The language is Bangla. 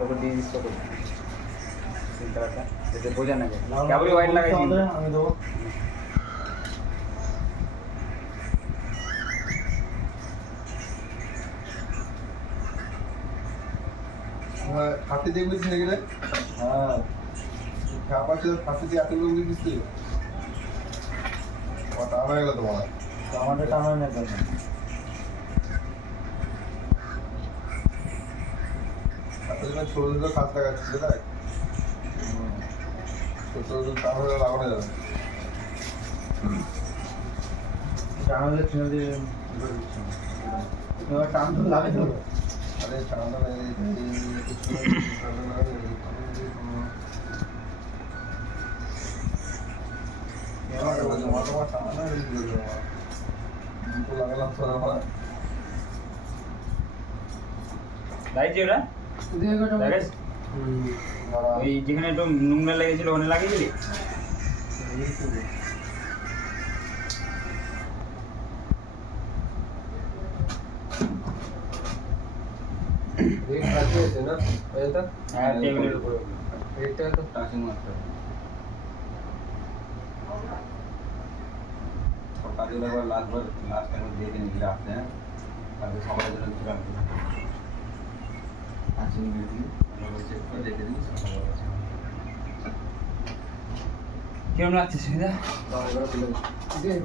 ভালো করে দিয়ে দিস তো ফিল্টারটা যাতে বোঝা না যায় কেবলই ওয়াইড লাগাইছি আমি দেবো। খাতে দিয়ে বুঝিস নাকি রে? হ্যাঁ খাবার ছিল খাতে দিয়ে এতগুলো বুঝে দিচ্ছি কটা হয়ে গেল তোমার আমাদের টানা নেই কেন? ছোট ছোট কাজ লাগাচ্ছি তাই ছোট ছোট টান হলে লাগানো যাবে টানালে ছিঁড়ে দিয়ে এবার টান তো লাগে তো। আরে টানটা লাগাইছি ওটা লাগাইছ ওই যেখানে একটু নোংরা লেগেছিল ওখানে লাগিয়েছিলি হ্যাঁ টেবিলের উপরে এটা তো টাচিং মারতে হবে কাজে একবার লাস্ট টাইম দিয়ে দিন রাখতে হ্যাঁ তাহলে সবাই জন্য কিছু রাখতে টাচিং দিয়ে দিন চেক করে দেখে দিন কিরম লাগছে সুবিধা সবাই